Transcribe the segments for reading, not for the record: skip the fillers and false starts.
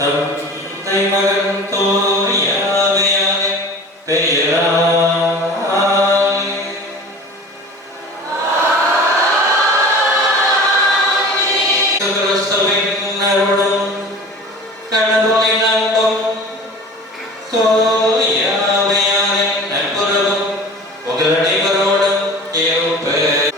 தந்தை மகன் தூய ஆவியாரின் பெயராலே கிறிஸ்துவின் அருளும் கடவுளின் அன்பும் தூய ஆவியாரின் நட்புறவும் உங்கள் அனைவரோடும் இருப்பதாக.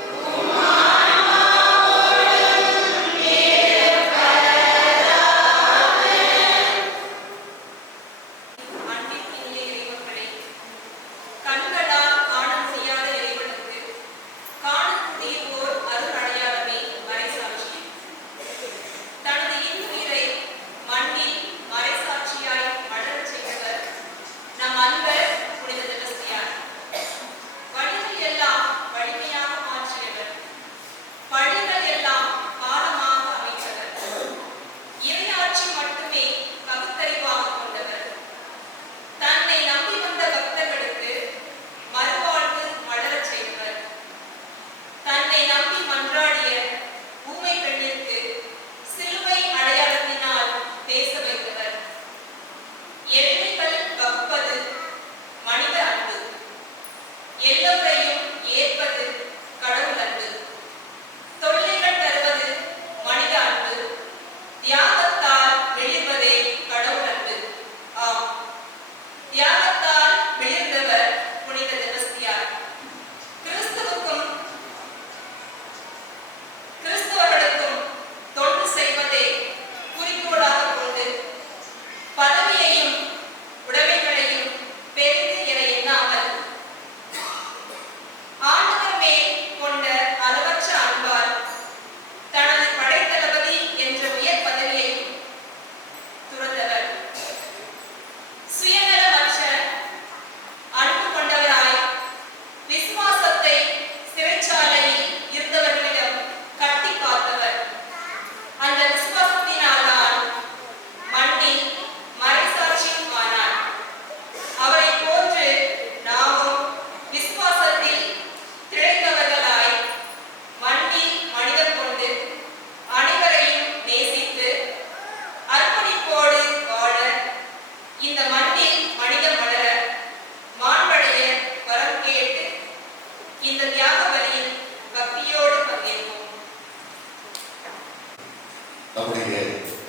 நம்முடைய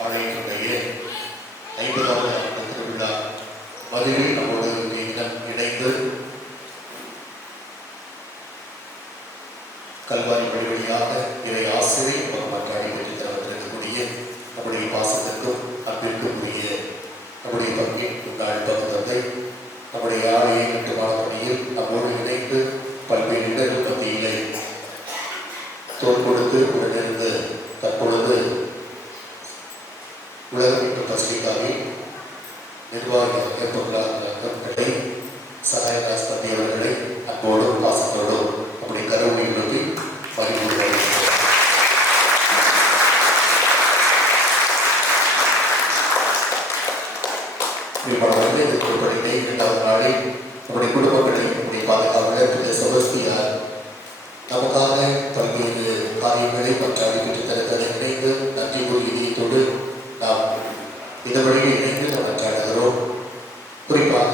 ஆலயத்தினுடைய 50வது ஆண்டு திருவிழா மதுவில் நம்மோடு இணைந்து கல்வாரி வழிவழியாக இறை ஆசிரியை மற்ற பெற்று தரவிருக்கக்கூடிய நம்முடைய பாசத்திற்கும் அன்பிற்கும் உரிய நம்முடைய பங்கின் முன்னாள் பகுத்தந்தை நம்முடைய ஆலய கட்டுமான பணியில் நம்மோடு இணைந்து பல்வேறு இடர்கள் மத்தியிலே தோல் கொடுத்து உடனிருந்து தற்பொழுது உலகமீட்பு பசிலிக்காவில் நிர்வாகியாக பொருளாதார சகாயராஜ் தம்பி அவர்களை அன்போடும் பாசத்தோடும் நம்முடைய கருவியை நோக்கி பரிந்துரை வருடத்தை 2வது நாளில் நம்முடைய குடும்பங்களை நம்முடைய பாதுகாவலர் செபஸ்தியார் நமக்காக பல்வேறு காரியங்களை பற்றாடி பெற்று தருவதை நினைந்து நன்றி கூறி இதயத்தோடு நாம் இந்த வழியில் இணைந்து நாம் நன்றாடுகிறோம். குறிப்பாக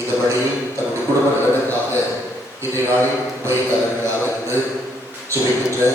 இந்த வழியில் தன்னுடைய குடும்ப நலனுக்காக இன்றைய நாளில் உபயக்காரர்களாக இருந்து சுவை பெற்ற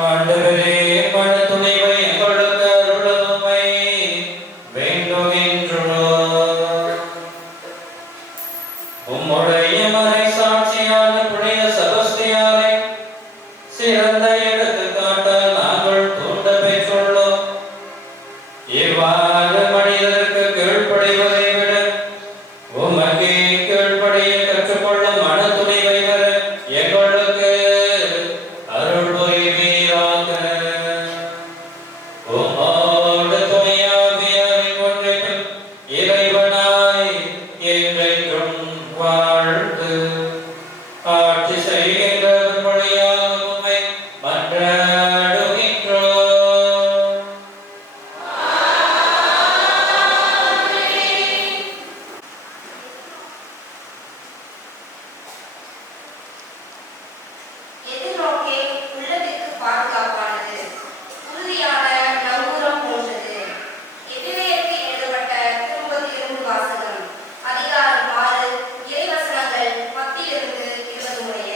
ஆண்டவரே, மனதுணிவை எங்களுக்கு அருளுமை வேண்டுகின்றோம். உம்முடைய மறைசாட்சியான புனித செபஸ்தியாரை சிறந்த எடுத்துக்காட்ட நாங்கள் தூண்ட பெற்றுள்ளோம். இவ்வாறு மனிதருக்கு கீழ்ப்படிவதை விட உமக்கே கீழ்ப்படிய கற்றுக்கொள்ளும் மனதுணிவை பெற எங்களுக்கு அருள் புரிவீராக. உம்மோடு துணையாவியாரின் ஒன்றிலும் இறைவனாய் என்றென்றும் வாழ்ந்து ஆட்சி செய்கின்றவர் வழியாக உம்மை மன்றாடுகின்றோம். எதிர்நோக்கே உள்ளத்திற்கு பாதுகாப்பானது, உறுதியான நங்கூரம் போன்றது. எபிரேயருக்கு எழுதப்பட்ட திரும்ப வாசகம் அதிகாரம் 6 இறைவசனங்கள் 10 - 20 உடைய.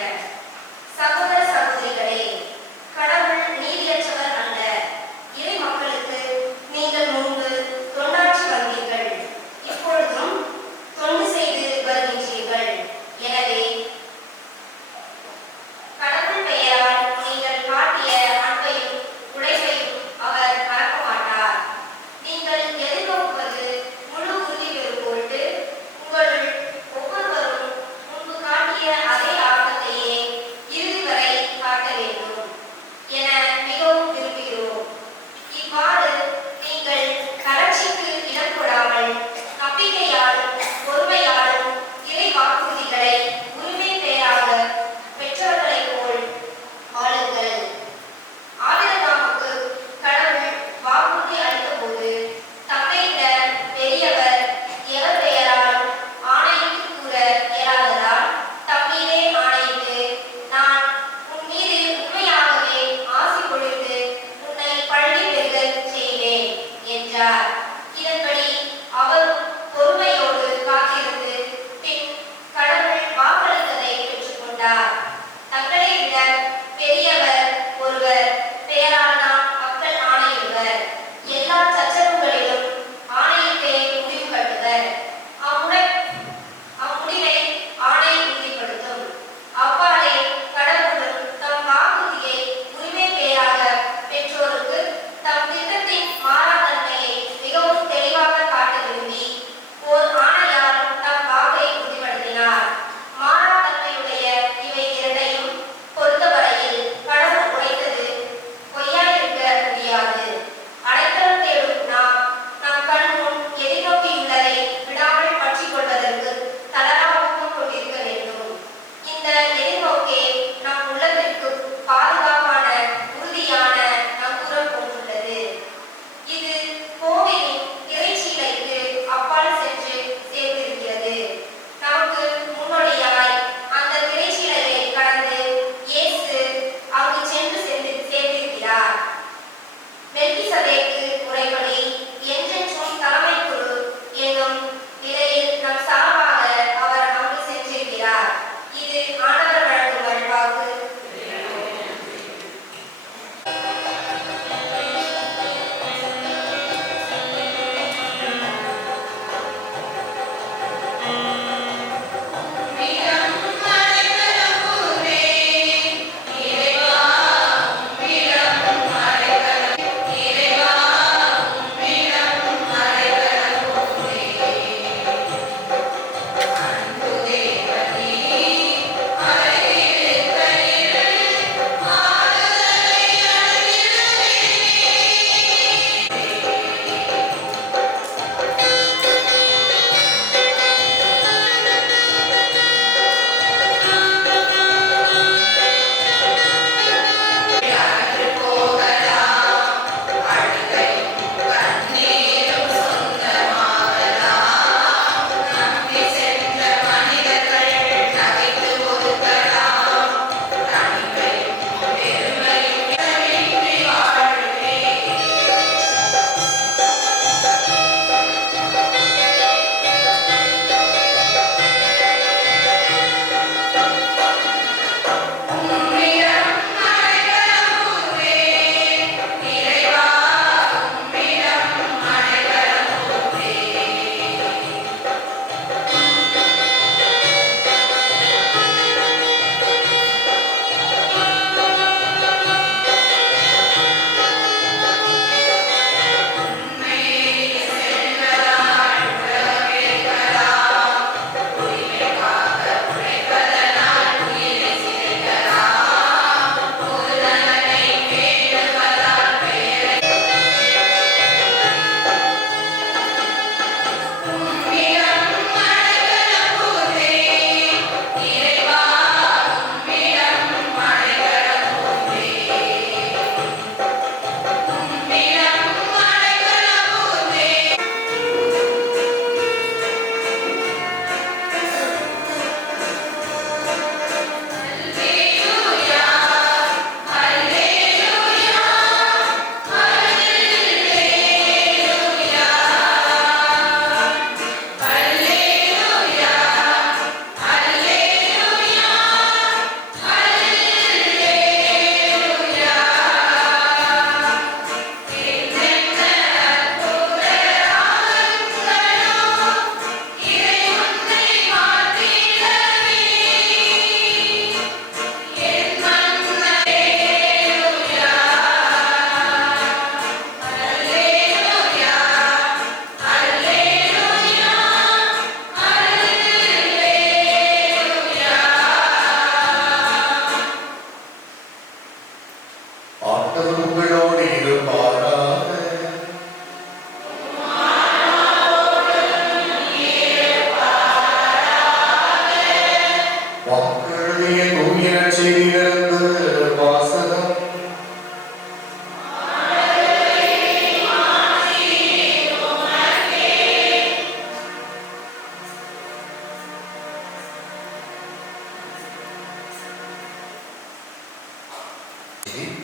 எழுதிய தூய நற்செய்தியிலிருந்து வாசகம்.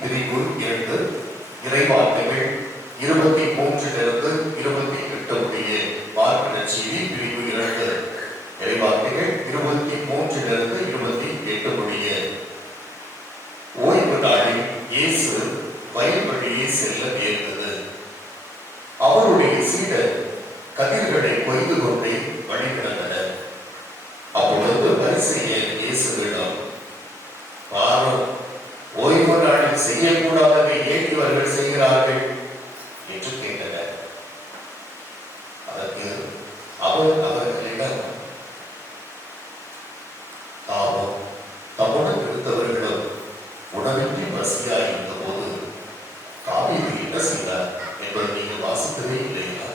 பிரிவு 2 இறைவார்த்தைகள் 23 28 முடிய. மார்க் நற்செய்தி பிரிவு 2 இறைவார்த்தைகள் 23 28 முடிய. ஓய்வு நாளில் இயேசு வயல் வழியே செல்ல நேர்ந்தது. அவருடைய சீடர் கதிர்களை கொய்து கொண்டே வழி கிடந்தனர். அப்பொழுது பரிசேயர் இயேசுவிடம், பாரும், ஓய்வு நாளில் செய்யக்கூடாததை ஏன் இவர்கள் செய்கிறார்கள் என்று கேட்டனர். அதற்கு அவர் அவர்களிடம், தாமும் தம்முடன் இருந்தவர்களும் உணவின்றி பசியாயிருந்த போது தாவீது என்ன செய்தார் என்பதை நீங்கள் வாசிக்கவே இல்லையா?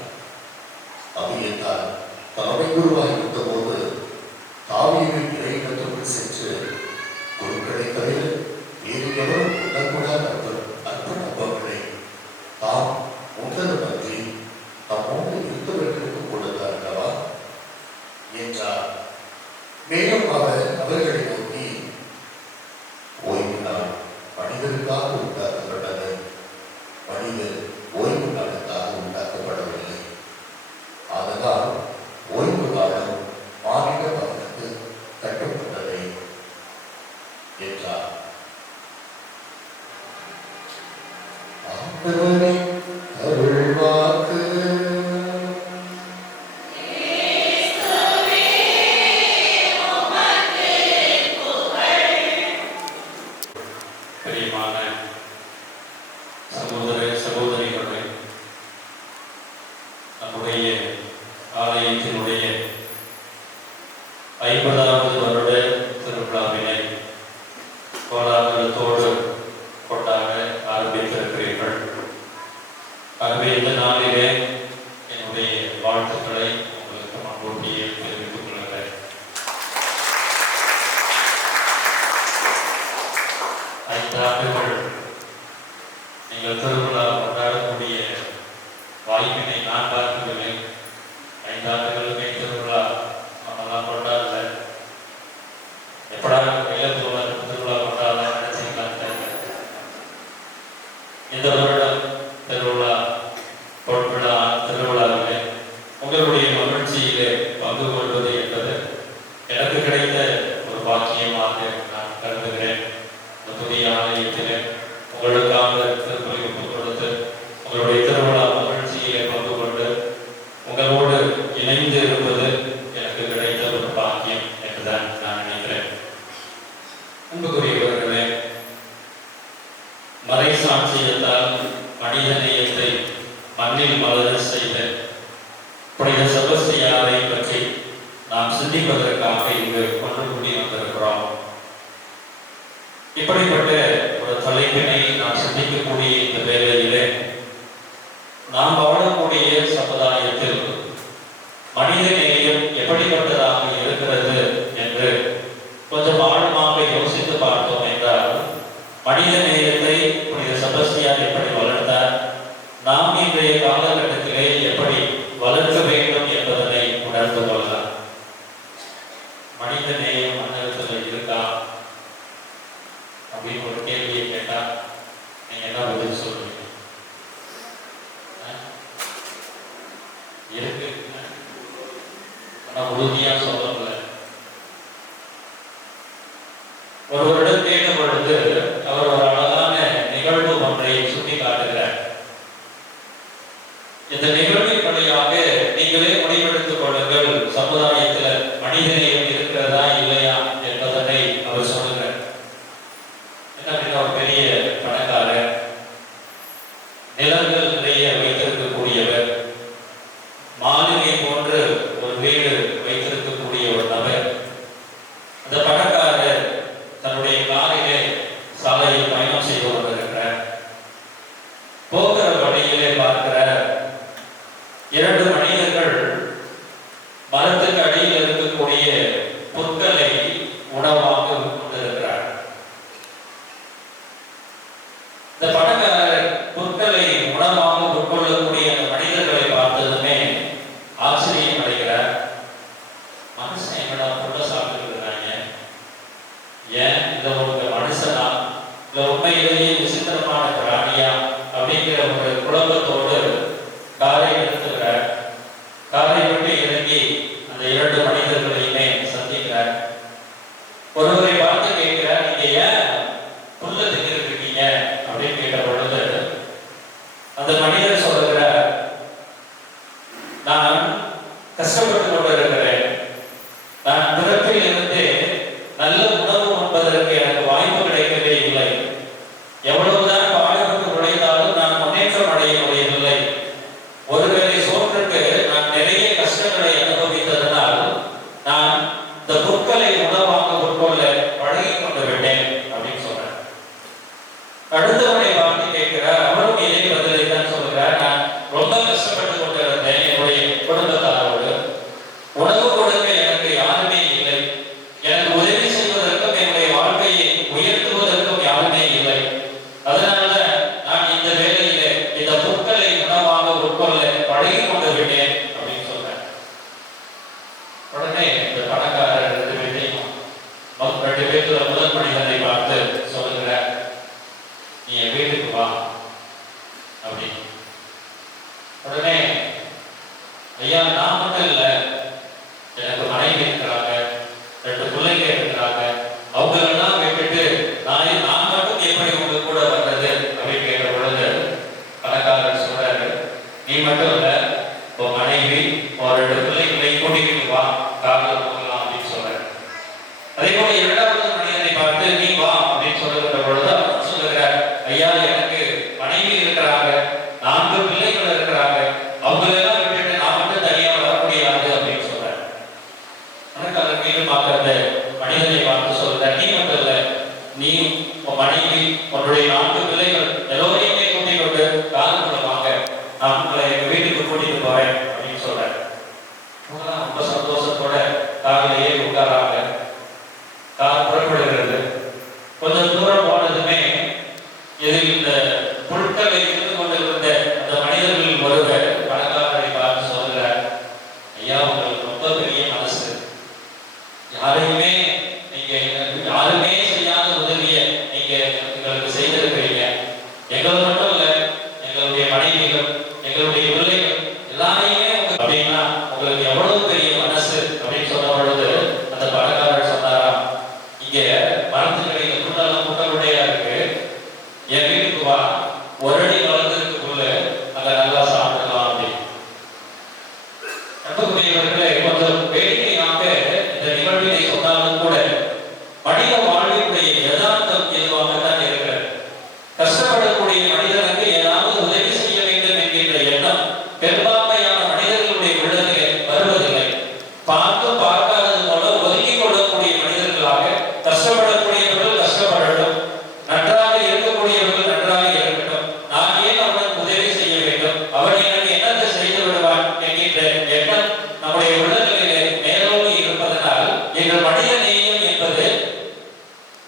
அது என்றால், தலைமை குருவாய் இருந்த போது தாவீது இறையிடத்திற்குள் சென்று, குருக்களை தவிர வேறு எவரும் உண்ணக்கூடாத அற்புதங்களை தாம் உண்டது பற்றி தம்மோடு இருந்தவர்களுக்கு கொடுத்தார் அல்லவா என்றார். மேலும் அவர் அவர்களை நோக்கி, ஓய்வு நாள் மனிதருக்காக உண்டாக்கப்பட்டது, மனிதர் ஓய்வு நாளுக்காக உண்டாக்கப்படவில்லை. அதனால் ஓய்வு நாளும் மாநில மகனுக்கு கட்டுப்பட்டதை என்றார். ஆண்டவரின் அருள்வாக்கு. பிரியமான சகோதர சகோதரிகளே, நம்முடைய ஆலயத்தினுடைய 50வது வருட திருவிழாவினை கோலாகலத்தோடு கொண்டாட ஆரம்பித்திருக்கிறீர்கள். ஆகவே இந்த நாளிலே என்னுடைய வாழ்த்துக்களை உங்களுக்கு முன்கூட்டியே தெரிவித்துக் கொள்கிறேன். 5 ஆண்டுகள் நீங்கள் திருவிழா கொண்டாடக்கூடிய வாய்ப்பினை நான் பார்க்கவில்லை. 5 ஆண்டுகளுமே திருவிழா நம்மெல்லாம் கொண்டாடல. எப்படா திருவிழா கொண்டாட நினைச்சீங்களான்னு தெரியல. இந்த வருடம் திருவிழா பொருட்விழா திருவிழாவிலே உங்களுடைய மகிழ்ச்சியிலே பங்கு கொள்வது என்பது எனக்கு கிடைத்த ஒரு பாக்கியமாக நான் கருதுகிறேன். இந்த புதிய ஆலயத்திலே உங்களுக்காக திருப்பலி ஒப்புக் கொடுத்து உங்களுடைய திருவிழா மகிழ்ச்சியிலே பங்கு கொண்டு உங்களோடு இணைந்து இருப்பது எனக்கு கிடைத்த ஒரு பாக்கியம் என்றுதான் நான் நினைக்கிறேன். அன்புக்குரியவர்களே, மறை சாட்சியத்தால் மனித நேயத்தை மண்ணில் மலர செய்த புனித செபஸ்தியாரை பற்றி நாம் சிந்திப்பதற்காக இங்கு கொண்டு கூடி வந்திருக்கிறோம். இப்படிப்பட்ட ஒரு தலைப்பினை நாம் சிந்திக்கக்கூடிய இந்த வேளையிலே நாம் வாழக்கூடிய சமுதாயத்தில் மனித நேயம் எப்படிப்பட்டதாக இருக்கிறது என்று கொஞ்சம் ஆழமாக யோசித்து பார்த்தோம் என்றால், மனித நேயத்தை புனித செபஸ்தியார் எப்படி வளர்த்தார், நாம் இன்றைய காலகட்டத்திலே எப்படி வளர்க்க வேண்டும் என்பதனை உணர்ந்து கொள்ளலாம். மனித நேயம் மன்னகத்தில் இருக்கா அப்படின்னு ஒரு கேள்வியை கேட்டா நீங்க என்ன பதில் சொல்றீங்க? இருக்கு, ஆனா உறுதியா சொல்லல. ஒருவரிடம் கேட்கும் பொழுது அவர் ஒரு அழகான நிகழ்வு ஒன்றை சுட்டி காட்டுகிறார். இந்த நிகழ்வின் வழியாக நீங்களே முடிவெடுத்துக் கொள்ளுங்கள், சமுதாயத்தில் மனிதநேயம் இருக்கிறதா இல்லையா என்பதனை அவர் சொல்லுகிறார். என்ன அப்படின்னா, ஒரு பெரிய பணக்காரர், நிலங்கள் நிறைய வைத்திருக்கக்கூடியவர், மாளிகை போன்று ஒரு வீடு வைத்திருக்கக்கூடிய ஒரு நபர். அந்த பணக்காரர் தன்னுடைய காரிலே சாலையில் பயணம் செய்து கொண்டிருக்கிறார். போக ஏன் இதை ஒரு மனுஷனா இல்லை உண்மையிலேயே விசித்திரமான பிராணியா அப்படிங்கிற ஒரு குழப்பத்தோடு காரை நிறுத்துகிறார். காரை விட்டு இறங்கி அந்த 2 மனிதர்களையுமே சந்திக்கிறார். ஒருவரை பார்த்து கேட்கிறார், நீங்க ஏன் புல்ல திங்கிட்டு இருக்கீங்க அப்படின்னு கேட்ட பொழுது அந்த மனிதர் சொல்லுகிறார், நான் கஷ்டப்பட்டு கொண்டு இருக்கிறேன். நான் பிறப்பில் இருந்து நல்ல உணவு உண்பதற்கு எனக்கு வாய்ப்பு கிடைக்கவே இல்லை. எவ்வளவுதான் பாடுபட்டு உழைத்தாலும் நான் முன்னேற்றம் அடைய முடியவில்லை. ஒருவேளை சோற்றுக்கு நான் நிறைய கஷ்டங்களை அனுபவித்ததனால் நான் இந்த பொருட்களை உணவாக உட்கொள்ள பழகி கொண்டு விட்டேன் அப்படின்னு சொல்றேன். அடுத்தவனை பார்த்து கேட்கிறார், அவரும் இதே பதிலை தான் சொல்கிறார். நான் ரொம்ப கஷ்டப்பட்டு கொண்டிருந்தேன் என்னுடைய குடும்பத்தாரோடு. உணவு கொடுக்க எனக்கு யாருமே இல்லை. எனக்கு உதவி செய்வதற்கும் என்னுடைய வாழ்க்கையை உயர்த்துவதற்கும் யாருமே இல்லை. அதனால நான் இந்த வேலையில இந்த பொருட்களை உணவாக உட்கொள்ள பழகி கொண்டு விட்டேன் அப்படின்னு சொல்றேன். உடனே இந்த பணக்காரர் 2 பேரையும் 2 பேர்ல முதல் மனிதனை பார்த்து சொல்லுகிறார், நீ என் வீட்டுக்கு வா அப்படின்னு. உடனே, ஐயா நான் மட்டும் இல்லை, எனக்கு மனைவி இருக்கிறாங்க, 2 பிள்ளைங்க இருக்கிறாங்க, அவங்களெல்லாம் விட்டுட்டு நான் மட்டும் எப்படி உங்க கூட வர்றது அப்படின்னு கேட்ட பொழுது பணக்காரர் சொல்றாரு, நீ மட்டும் இல்ல, உன் மனைவி ஒரு 2 பிள்ளைகளை கூட்டிக்கிட்டு வா, காரில் போகலாம் அப்படின்னு சொல்றாரு. அதே போல 2வது மனிதனை பார்த்து நீ வா அப்படின்னு சொல்லுகிற பொழுது அவர் சொல்லுகிறார், ஐயா எனக்கு மனைவி இருக்கிறாங்க, 4 பிள்ளைகள் இருக்கிறாங்க, அவங்களெல்லாம் விட்டுட்டு நான் மட்டும் தனியா வர முடியாது அப்படின்னு சொல்றாரு. பணக்காரர் மீண்டும் பார்க்கறது மனிதனை பார்த்து சொல்றார், நீ மட்டும் இல்ல, நீ உன் மனைவி உன்னுடைய 4 பிள்ளைகள் எல்லோரையுமே கூட்டிக் கொண்டு காருக்குள்ள வாங்க, நான் உங்களை எங்க வீட்டுக்கு கூட்டிட்டு போறேன் அப்படின்னு சொல்றாரு. ரொம்ப சந்தோஷத்தோட காரில் ஏறி உட்காராங்க. கார் புறப்படுகிறது. கொஞ்சம் தூரம் போனதுமே இதில் இந்த பொருட்களை இருந்து கொண்டிருந்த அந்த மனிதர்களில் ஒருவர் பணக்காரரை பார்த்து சொல்கிறார், ஐயா உங்களுக்கு ரொம்ப பெரிய மனசு, யாரையுமே நீங்க யாருமே செய்யாத உதவியை நீங்க எங்களுக்கு செய்திருக்கிறீங்க. எங்களுக்கு மட்டும் இல்ல, எங்களுடைய மனைவிகள், எங்களுடைய பிள்ளைகள் எல்லாரையுமே அப்படின்னா உங்களுக்கு எவ்வளவு பெரிய மனசு அப்படின்னு சொன்ன பொழுது அந்த பணக்காரர் சொன்னாராம், இங்க மரத்துக்கடையில புல்லெல்லாம் புட்டலுடையா இருக்கு, என் வீட்டுக்கு வா, 1 அடி வளர்ந்துருக்கு புல்லு, அங்க நல்லா சாப்பிடலாம் அப்படின்னு. அன்புக்குரியவர்களே, கொஞ்சம் வேடிக்கையாக இந்த நிகழ்வினை சொன்னாலும் கூட மனித வாழ்வினுடைய யதார்த்தம் எதுவாகத்தான் இருக்கிறது. கஷ்டப்படக்கூடிய மனிதனுக்கு ஏதாவது உதவி செய்ய வேண்டும் என்கின்ற எண்ணம் பெரும்பான்மையான மனிதர்களுடைய உள்ளத்திலே வருவதில்லை. பார்க்காதது போல ஒதுக்கிக் கொள்ளக்கூடிய மனிதர்களாக கஷ்டப்படக்கூடியவர்கள் கஷ்டப்படட்டும், நன்றாக இருக்கக்கூடியவர்கள் நன்றாக இருக்கட்டும், நான் ஏன் அவனுக்கு உதவி செய்ய வேண்டும், அவன் எனக்கு என்னத்தை செய்து விடுவான் என்கின்ற எண்ணம் நம்முடைய உள்ளங்களிலே மேலோங்கி இருப்பதனால் எங்கள் மனித நேயம் என்பது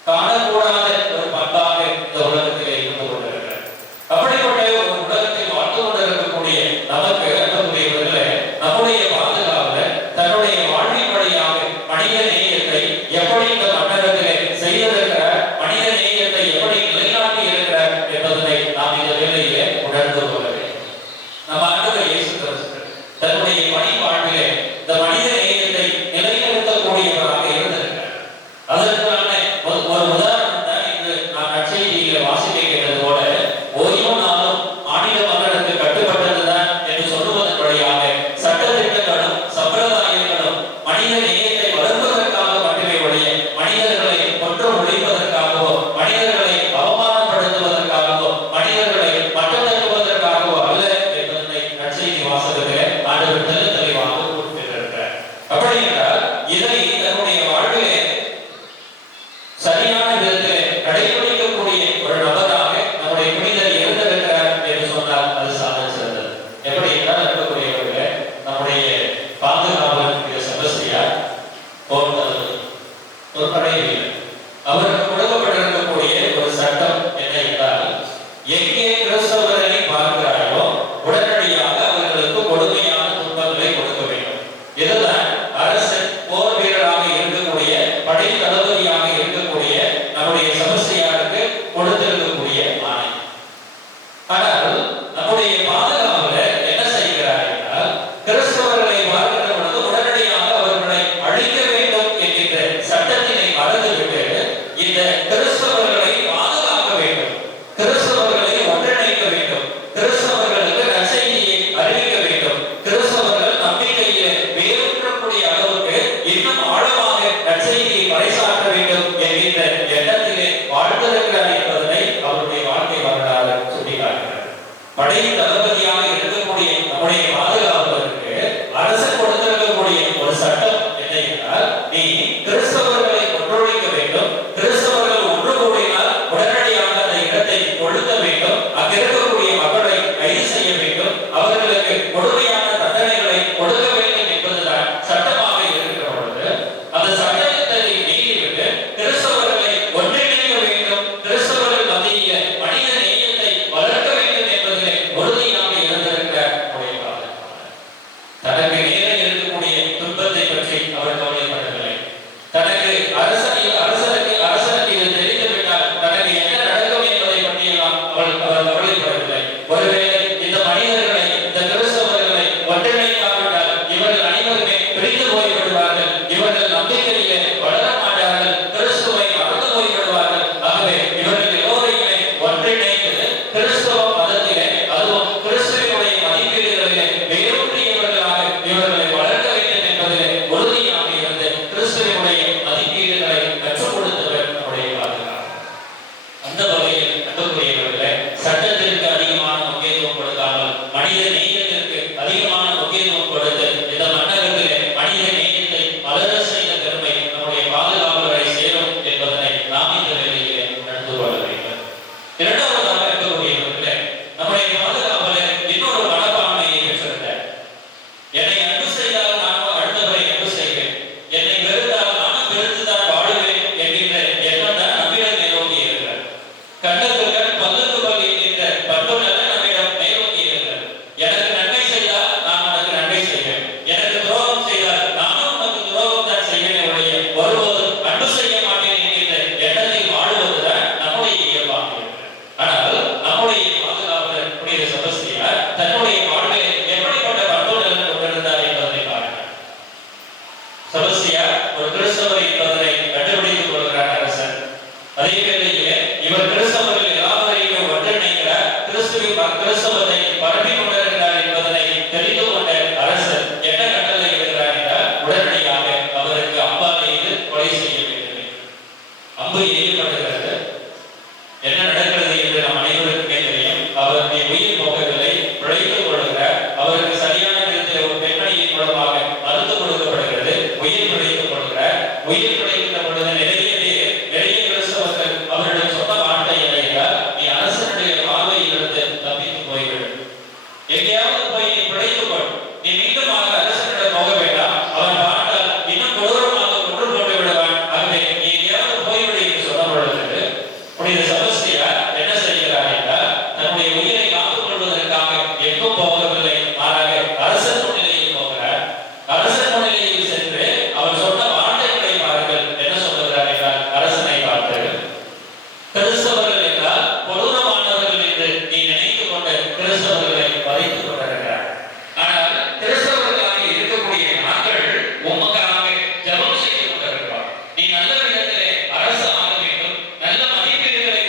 காணக்கூடாத ஒரு பண்பாக இந்த உலகத்திலே இருந்து கொண்டிருக்கிறது. அப்படிப்பட்ட ஒரு உலகத்தில் வாழ்ந்து கொண்டிருக்கக்கூடிய நமக்கு அன்புக்குரியவர்களே, நம்முடைய பாதுகாவல தன்னுடைய வாழ்வின் வழியாக மனித நேயத்தை எப்படி இந்த மண்டலத்திலே செய்திருக்கிறார், மனித நேயத்தை எப்படி நிலைநாட்டி இருக்கிறார் என்பதனை நாம் இந்த வேளையிலே உணர்ந்து கொள்ள வேண்டும். நம்ம ஆண்டவர் இயேசு கிறிஸ்து தன்னுடைய பணி வாழ்விலே இந்த மனித நேயத்தை நிலைநிறுத்தக்கூடியவராக இருந்திருக்கிறார். அதற்கான ஒரு உதாரணம் தான் இன்று நாம் நற்செய்தியிலே வாசிக்க கேட்டது போல, ஓய்வு நாளும் மாநில மக்களுக்கு கட்டுப்பட்டதுதான் என்று சொல்லுவதன் வழியாக சட்டத்திட்டங்களும் சம்பிரதாயங்களும் மனித நேயத்தை வளர்ப்பதற்காக மட்டுமே ஒழிய மனிதர்களை கொன்று ஒழிப்பதற்காகவோ, மனிதர்களை அவமானப்படுத்துவதற்காகவோ, மனிதர்களை மட்டம் தட்டுவதற்காகவோ அல்ல என்பதனை நற்செய்தி வாசகத்திலே ஆண்டவர் தெளிவாக குறிப்பிட்டிருக்கிறார். அப்படி என்றால் இதை தன்னுடைய வாழ்விலே சரியான விதத்திலே கடைபிடிக்கக்கூடிய ஒரு நபராக நம்முடைய புனிதர் இருந்திருக்கிறார் என்று சொன்னால் அது சாதனை சிறந்தது. எப்படி என்றால் அன்புக்குரியவர்களே, நம்முடைய பாதுகாவலர் செபஸ்தியார் ஒரு படையில் அவருக்கு கொடுக்கப்பட்டிருக்கக்கூடிய ஒரு சட்டம் என்ன என்றால், எங்கே கிறிஸ்தவர்களை பார்க்கிறாரோ உடனடியாக அவர்களுக்கு கொடுமையான துன்பங்களை கொடுக்க வேண்டும். இதுதான் அரசன் போர் வீரராக இருக்கக்கூடிய படை தளபதியாக இருக்கக்கூடிய இந்த கிறிஸ்தவர்களை பாதுகாக்க வேண்டும், கிறிஸ்தவர்களை ஒன்றிணைக்க வேண்டும், கிறிஸ்தவர்களுக்கு நற்செய்தியை அறிவிக்க வேண்டும், கிறிஸ்தவர்கள் நம்பிக்கையிலே வேரூன்றக்கூடிய அளவுக்கு இன்னும் ஆழமாக நற்செய்தியை பறைசாற்ற வேண்டும் என்கின்ற எண்ணத்திலே வாழ்ந்திருக்கிறார் என்பதனை அவருடைய வாழ்க்கை வரலாறு சுட்டிக்காட்டுகிறது. படை தளபதியாக இருக்கக்கூடிய நம்முடைய பாதுகாவலருக்கு அரசு கொடுத்திருக்கக்கூடிய ஒரு சட்டம் என்ன என்றால், நீ கிறிஸ்தவர்களை ஒன்றிணைக்க வேண்டும், கிறிஸ்தவர்கள் ஒன்று கூடினால் உடனடியாக அந்த இடத்தை கொளுத்த வேண்டும், அங்கு இருக்கக்கூடிய மக்களை கைது செய்ய வேண்டும், அவர்களுக்கு கொடுமையான தண்டனைகளை கொடுக்க வேண்டும் என்பதுதான் சட்டமாக இருக்கிற பொழுது, அந்த சட்டத்தை மீறிவிட்டு கிறிஸ்தவர்களை ஒன்றிணைக்க வேண்டும், கிறிஸ்தவர்கள் மத்தியிலே மனித நேயத்தை வளர்க்க வேண்டும் என்பதிலே உறுதியாக இருந்திருக்கிற உடையவாளர். தனக்கு நேரே இருக்கக்கூடிய துன்பத்தை பற்றி அவர் கவலைப்படவில்லை. தனக்கு அரசனுக்கு இது தெரிந்துவிட்டால் தனக்கு என்ன நடக்கும் என்பதை பற்றியெல்லாம் அவர் கவலைப்படவில்லை. ஒருவேளை இந்த மனிதர்களை, இந்த கிறிஸ்தவர்களை ஒன்றிணைக்காவிட்டால் இவர்கள் அனைவருமே பிரிந்து போய்விடுவார்கள், இவர்கள் நம்பிக்கையிலே வளர மாட்டார்கள், கிறிஸ்துவை மறந்து போய்விடுவார்கள். ஆகவே இவர்கள் எல்லோரையுமே ஒன்றிணைத்து கிறிஸ்தவ மதத்திலே, அதுவும் கிறிஸ்துவனுடைய மதிப்பீடுகளிலே வேரூன்றியவர்களாக இவர்களை வளர்க்க வேண்டும் என்பதிலே உறுதியாக இருந்து கிறிஸ்துவனுடைய மதிப்பீடுகளை கற்றுக் கொடுத்தவர் நம்முடைய பாதுகாப்பு. அந்த வகையில் அன்புக்குரியவர்களே, சட்டத்திற்கு அதிகமான முக்கியத்துவம் கொடுக்காமல் மனித நேயத்திற்கு அதிகமான முக்கியத்துவம் கொடுத்து இந்த மன்னகத்திலே மனித நேயத்தை வளர செய்த பெருமை நம்முடைய பாதுகாவலரை சேரும் என்பதனை நாம் இந்த வேளையிலே நடந்து கொள்ள வேண்டும். இரண்டாவதாக அன்புக்குரியவர்களே, நம்முடைய பாதுகாவலர் இன்னொரு மனப்பான்மையை பெற்றிருந்தார். என்னை அன்பு செய்தால் நானும் அடுத்தவரை அன்பு செய்வேன், என்னை வெறுத்தால் நானும் வெறுத்துதான் வாழுவேன் என்கின்ற எண்ணம் தான் நம்மிடம் மேலோங்கி இருக்கிறார். கண்ணுக்கு கண் பல்லுக்கு பல் என்கின்ற பண்புகள் நம்மிடம் மேலோங்கி இருக்கிறார். எனக்கு நன்மை செய்தால் நான் உனக்கு நன்மை செய்வேன், எனக்கு துரோகம் செய்தால் நானும் உனக்கு துரோகம் தான் செய்வேன், ஒருபோதும் அன்பு செய்ய மாட்டேன் என்கின்ற எண்ணத்தில் வாழுவதுதான் நம்முடைய இயல்பாக இருக்கிறது. ஆனால் நம்முடைய பாதுகாவலர் புனித செபஸ்தியார் தன்னுடைய வாழ்வில் எப்படிப்பட்ட பண்புடன் கொண்டிருந்தார் என்பதை பாருங்கள். செபஸ்தியார் ஒரு கிறிஸ்தவர் என்பதனை கண்டுபிடித்துக் கொள்கிறார் அரசர். அதே வேளையிலே இவர் கிறிஸ்தவர்கள் எல்லாவரையுமே ஒன்றிணைக்கிறார், கிறிஸ்தவத்தை பரப்பிக் கொண்டிருக்கிறார் என்பதனை தெரிந்து கொண்ட அரசர் என்ன கட்டளை இருக்கிறார் என்றால், உடனடியாக அவருக்கு அம்பால் எய்து கொலை செய்ய வேண்டும். அம்பு எய்யப்படுகிறது. என்ன நடக்கிறது என்று நம் அனைவருக்குமே தெரியும். அவருடைய உயிர் போகவில்லை, பிழைத்துக் கொள்கிறார். அவருக்கு சரியான விதத்தில் ஒரு பெண்மணியின் மூலமாக மருந்து கொடுக்கப்படுகிறது, உயிர் பிழைத்துக் கொள்கிறார். உயிர் பிழைக்கின்ற பொழுது நிறைய கிறிஸ்தவர்கள் அவருடைய சொந்த வார்த்தை என்ன என்றால், நீ அரசனுடைய பார்வையிலிருந்து தப்பித்து போய்விடு, எங்கேயாவது போய் நீ பிழைத்துக் கொள், நீ மீண்டுமாக அரசனிடம் போக வேண்டாம், அவன் பார்த்தால் இன்னும் கொடூரமாக கொன்று போட்டு விடுவான், ஆகவே நீ எங்கேயாவது போய்விடு என்று சொன்ன பொழுது புனித செபஸ்தியார் என்ன செய்கிறார் என்றால், தன்னுடைய உயிரை காத்துக் கொள்வதற்காக எங்கும் போகவில்லை, மாறாக அரசன் முன்னிலையில் போகிறார். அரசன் முன்னிலையில் சென்று அவர் சொன்ன வார்த்தைகளை பாருங்கள். என்ன சொல்லுகிறார் என்றால், அரசனை பார்த்து, கிறிஸ்தவர்கள் என்றால் கொடூரமானவர்கள் என்று நீ நினைத்துக் கொண்ட கிறிஸ்தவர்களை வதைத்துக் கொண்டிருக்கிறார். ஆனால் கிறிஸ்தவர்களாக இருக்கக்கூடிய நாங்கள் உமக்காக ஜெபம் செய்து கொண்டிருக்கிறோம். நீ நல்ல விதத்திலே அரசு ஆக வேண்டும், நல்ல மதிப்பீடுகளை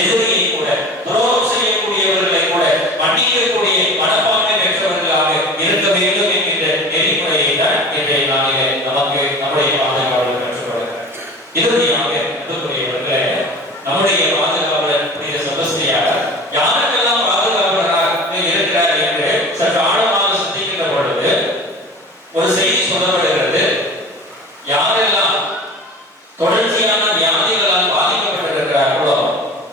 எதிரியை கூட, துரோகம் செய்யக்கூடியவர்களை கூட மன்னிக்கக்கூடிய மனப்பான்மை பெற்றவர்களாக இருக்க வேண்டும் என்கின்ற நெறிமுறையை தான் இன்றைய நாளிலே நமக்கு நம்முடைய பாதுகாவலர் கற்றுக் கொடுக்கிறார். இறுதியாக அன்புக்குரியவர்களே, நம்முடைய பாதுகாவலர் புனித செபஸ்தியார் யாருக்கெல்லாம் பாதுகாவலராக இருக்கிறார் என்று சற்று ஆழமாக சிந்திக்கின்ற பொழுது ஒரு செய்தி சொல்லப்படுகிறது. யாரெல்லாம் தொடர்ச்சியான வியாதிகளால் பாதிக்கப்பட்டிருக்கிறார்களோ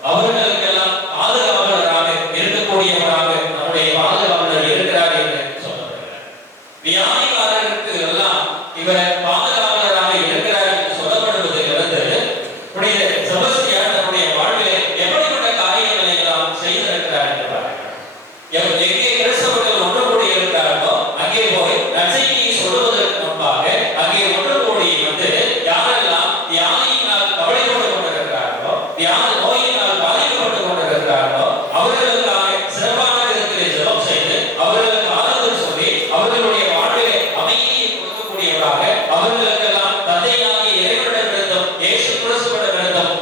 அவர்களுக்கெல்லாம் பாதுகாவலராக இருக்கக்கூடியவராக நம்முடைய பாதுகாவலர் இருக்கிறார் என்று சொல்லப்படுகிறார். வியாதிகாரருக்கு எல்லாம் இவர் பாதுகாவலராக இருக்கிறார் என்று சொல்லப்படுவதிலிருந்து புனித செபஸ்தியார் தன்னுடைய வாழ்விலே எப்படிப்பட்ட காரியங்களை எல்லாம் செய்திருக்கிறார் என்று பாருங்கள். எங்கே கிறிஸ்தவர்கள் ஒன்று கூடி இருக்கிறார்களோ அங்கே போய் நற்செய்தியை சொல்லுவதற்கு முன்பாக அங்கே ஒன்று கூடி யாரெல்லாம் வியாதியினால் கவலைப்பட்டு கொண்டிருக்கிறார்களோ, நோயினால் பாதிக்கப்பட்டு கொண்டிருக்கிறார்களோ அவர்களுக்காக சிறப்பான விதத்திலே ஜெபம் செய்து அவர்களுக்கு ஆறுதல் சொல்லி அவர்களுடைய வாழ்விலே அமைதியை கொடுக்கக்கூடியவராக, அவர்களுக்கெல்லாம் தந்தையாகிய இறைவனிடமிருந்தும் இயேசு கிறிஸ்துவிடமிருந்தும்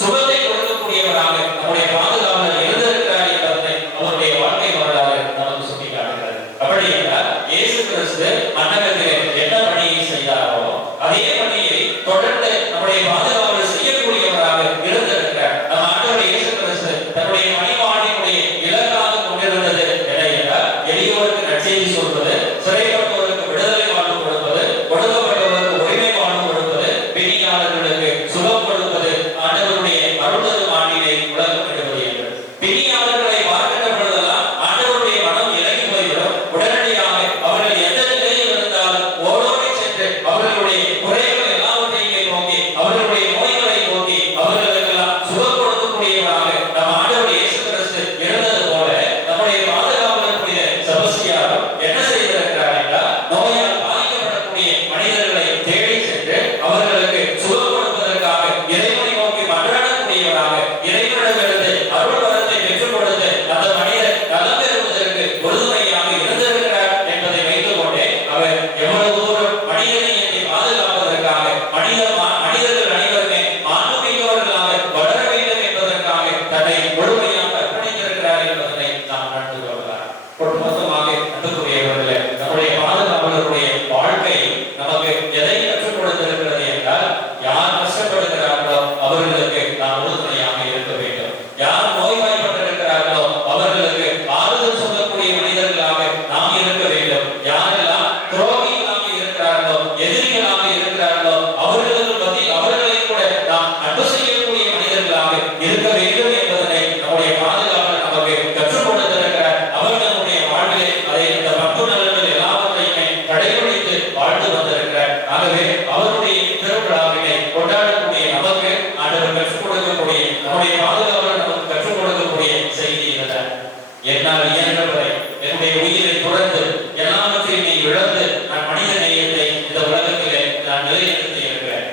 சுகத்தை கொடுக்கக்கூடியவராக நம்முடைய பாதுகாவலர் இருந்திருக்கிறார் என்பதை அவருடைய வாழ்க்கை வரலாறு நமக்கு சுட்டிக்காட்டுகிறது. அப்படி என்றால் இயேசு கிறிஸ்து அன்னகத்திலே என்ன பணியை செய்தாரோ அதே பணியை தொடர்ந்து நம்முடைய பாதுகாவலர் செய்யக்கூடியவராக இருந்திருக்கிறார். நம் ஆண்டவர் இயேசு கிறிஸ்து தன்னுடைய பணிவாழ்வினுடைய இலக்காக கொண்டிருந்தது என்ன என்றால், எளியோருக்கு நற்செய்தி சொல்வது, சிறைப்பட்டோருக்கு விடுதலை வாழ்வு கொடுப்பது, கொடுக்கப்பட்டவருக்கு உரிமை வாழ்வு கொடுப்பது, பிணியாளர்களுக்கு சுகம் கொடுப்பது, ஆண்டவருடைய அருள்தரும் ஆண்டினை உலகப்படுவது என்று. பிணியாளர்களை பார்க்கின்ற பொழுதெல்லாம் ஆண்டவருடைய மனம் இறங்கி போய்விடும். உடனடியாக அவர்கள் எந்த நிலையில் இருந்தாலும் ஓடோடி சென்று அவர்களுடைய குறைகளை எல்லாவற்றையும் போக்கி அவர்களுடைய நோய்களை போக்கி அவர்களுக்கெல்லாம் சுகம் கொடுக்கக்கூடியவராக நம் ஆண்டவர் இயேசு கிறிஸ்து இருந்தது போல நம்முடைய பாதுகாவலர் புனித செபஸ்தியாரும் என்ன செய்திருக்கிறார் என்றால், நோயால் பாதிக்கப்படக்கூடிய மனிதர்களை தேடி சென்று அவர்களுக்கு சுகம் கொடுப்பதற்காக இறைவனை நோக்கி மன்றாடக்கூடியவராக இறைவனிடமிருந்து அருள் வரத்தை பெற்றுக் கொடுத்து அந்த மனிதர் நலம் பெறுவதற்கு உறுதுணையாக இருந்திருக்கிறார் என்பதை வைத்துக் கொண்டே அவர் எவ்வளவு தூரம் மனிதநேயத்தை பாதுகாப்பதற்காக மனிதர்கள் அனைவருமே மாண்புமிக்கவர்களாக வளர வேண்டும் என்பதற்காக தன்னை முழுமையாக அர்ப்பணித்திருக்கிறார் என்பதனை நாம் கண்டு கொள்ளலாம். ஒட்டுமொத்தமாக அன்புக்குரியவர்களே, நம்முடைய பாதுகாவலருடைய வாழ்க்கை நமக்கு எதை கற்றுக் கொடுத்திருக்கிறது என்றால், யார் கஷ்டப்படுகிறார்களோ அவர்களுக்கு நாம் உறுதுணையாக இருக்க வேண்டும். யார் நோய்வாய்ப்பட்டிருக்கிறார்களோ அவர்களுக்கு ஆறுதல் சொல்லக்கூடிய மனிதர்களாக நாம் இருக்க வேண்டும். யாரெல்லாம் துரோகிகளாக இருக்கிறார்களோ, எதிரிகளாக இருக்கிறார்களோ அவர்களை கூட நாம் அன்பு செய்யக்கூடிய மனிதர்களாக இருக்க வேண்டும் என்பதனை நம்முடைய பாதுகாவலர் நமக்கு கற்றுக் கொடுத்திருக்கிறார். அவர் நம்முடைய வாழ்விலே அதை இந்த பண்பு நலன்கள் எல்லாவற்றையுமே கடைபிடித்து வாழ்ந்து வந்திருக்கிறார். ஆகவே அவருடைய திருவிழாவினை கொண்டாடக்கூடிய நமக்கு ஆண்டவர் கற்றுக் கொடுக்கக்கூடிய நம்முடைய பாதுகாவலர் நமக்கு கற்றுக் கொடுக்கக்கூடிய செய்தி இதுதான். என்னால் இயன்றவரை என்னுடைய உயிரை துறந்து எல்லாவற்றையுமே இழந்து நான் மனித நேயத்தை இந்த உலகத்திலே நான் நிலைநிறுத்தி இருக்கிறேன்.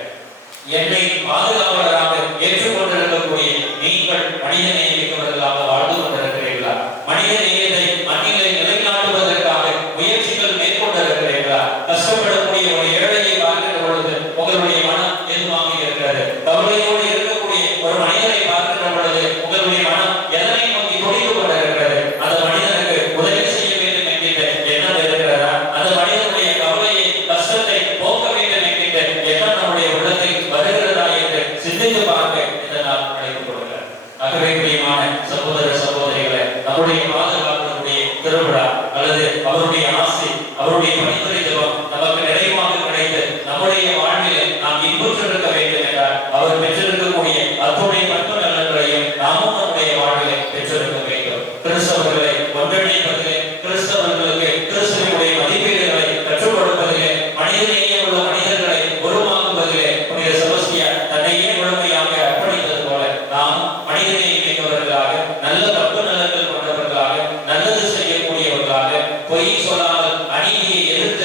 என்னை பாதுகாவலராக ஏற்றுக்கொண்டிருக்கக்கூடிய நீங்கள் மனித நேயமிக்கவர்களாக வாழ்ந்து கொண்டிருக்கிறீர்களா? மனித நேயத்தை மண்ணிலை நிலைநாட்டுவதற்காக முயற்சிகள் மேற்கொண்டிருக்கிறீர்களா? கஷ்டப்படக்கூடிய ஒரு ஏழையை பார்க்கின்ற பொழுது உங்களுடைய மனம் எதுவாக இருக்கிறது? கவலையோடு இருக்கக்கூடிய ஒரு மனிதரை பார்க்கின்ற பொழுது உங்களுடைய மனம் எதனை நோக்கி துடித்துக் கொண்டிருக்கிறது? அந்த மனிதனுக்கு உதவி செய்ய வேண்டும் என்கின்ற எண்ணம் இருக்கிறதா? அந்த மனிதனுடைய கவலையை, கஷ்டத்தை போக்க வேண்டும் என்கின்ற எண்ணம் நம்முடைய உள்ளத்தில் வருகிறதா என்று சிந்தித்து பார்க்க இந்த நாள் அழைத்துக் கொடுக்கிறார். ஆகவே பிரியமான சகோதர சகோதரிகளை, நம்முடைய பாதுகாவலருடைய திருவிழா அல்லது அவருடைய ஆசை, அவருடைய பணித்துறை ஜெபம் நமக்கு நிறைவாக கிடைத்து நம்முடைய வாழ்விலே நாம் இன்புற்றிருக்க வேண்டும் என்றால் அவர் பெற்றிருக்கக்கூடிய அத்துணை பண்பு நலன்களையும் நாமும் நம்முடைய வாழ்விலே பெற்றிருக்க வேண்டும். கிறிஸ்தவர்களை ஒன்றிணைப்பதிலே, கிறிஸ்தவர்களுக்கு கிறிஸ்துவனுடைய மதிப்பீடுகளை கற்றுக் கொடுப்பதிலே, மனிதநேயம் உள்ள மனிதர்களை உருவாக்குவதிலே புனித செபஸ்தியார் தன்னையே முழுமையாக அர்ப்பணித்தது போல நாம் மனிதநேயம் மிக்கவர்களாக, நல்ல பண்பு நலன்கள் கொண்டவர்களாக, நல்லது செய்யக்கூடியவர்களாக, பொய் சொல்லாமல் அநீதியை எதிர்த்து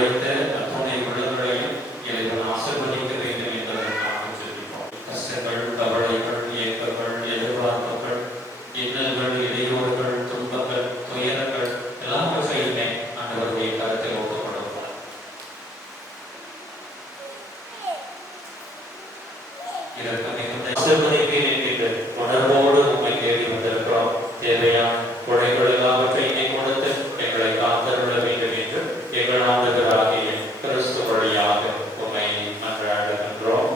உழைத்த அத்தனை உள்ளங்களையும் இறைவன் ஆசீர்வதிக்க வேண்டும் என்பதற்காக சொல்லிப்போம். கஷ்டங்கள், கவலைகள், ஏக்கங்கள், எதிர்பார்ப்புகள், இன்னல்கள், இடையூறுகள், துன்பங்கள், துயரங்கள் எல்லாவற்றையுமே ஆண்டவருடைய கருத்தில் ஒப்புக் கொடுப்பார். இதற்கு மிகுந்த ஆசீர்வதிப்பேன் என்கின்ற உணர்வோடு உண்மை தேடி வந்திருக்கிறோம். தேவையான கொடைகள் எல்லாவற்றையுமே கொடுத்து எங்களை காத்தருள வேண்டும் என்று எங்கள் ஆண்டவராகிய கிறிஸ்து வழியாக உண்மை மன்றாடுகின்றோம்.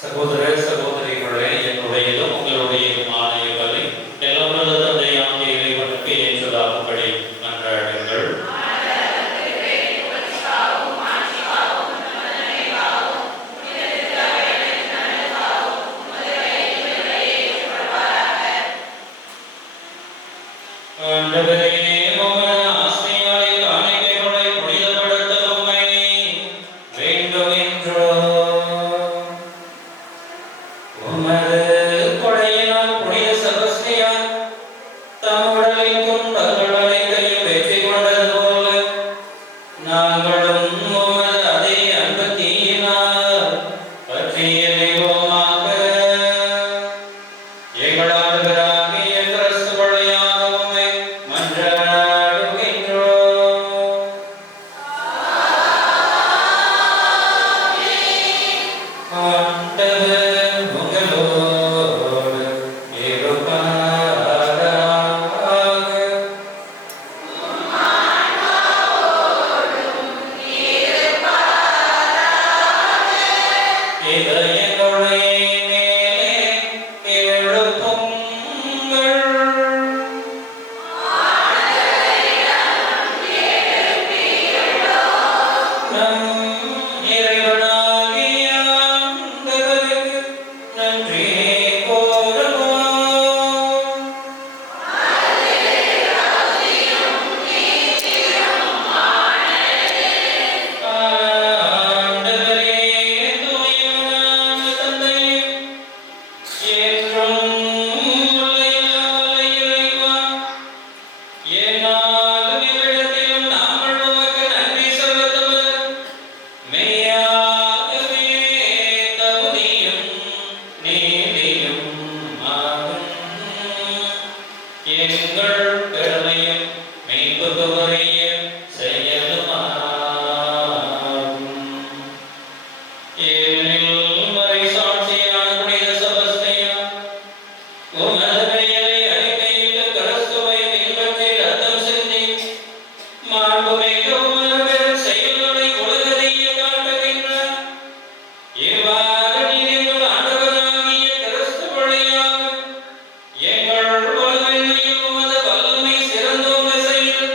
சகோதர சகோதரிகளே, என்னுடையதும் உங்களுடையதுமான பலி எல்லாம் வல்ல தந்தையாகிய இறைவனுக்கு ஏற்றதாகும்படி மன்றாடுங்கள். ஆண்டவரே, உமது ஆசையாலே காணிக்கைகளை புனிதப்படுத்த உம்மை வேண்டுகின்றோம். உமது கொடையினால் புனித செபஸ்தியான் தம் உடலின் துன்பங்கள் அனைத்தையும் வெற்றி கொண்டது போல நாங்களும் உமது அதே அன்பு தீயினால் பற்றி எறிவோமாக. எங்கள் ஆண்டவராகிய கிறிஸ்து வழியாக உம்மை மன்றாடுகின்றோம். ஆண்டவர் உங்களோடு இருப்பாராக. எங்கள் கடமையும் மீட்புக்குரிய செயலுமாகும். ஏனெனில் மறைசாட்சியான புனித செபஸ்தியான் உமது பெயரை அறிக்கையிட்டு கிறிஸ்துவை பின்பற்றி ரத்தம் சிந்தி மாண்புமிக்க உமது பெரும் செயல்களை உலகறிய காட்டுகின்றார். இவ்வாறு நீர் எங்கள் ஆண்டவராகிய கிறிஸ்து வழியாக எங்கள் வலுவின்மையில் உமது வல்லமை சிறந்தோங்க செய்து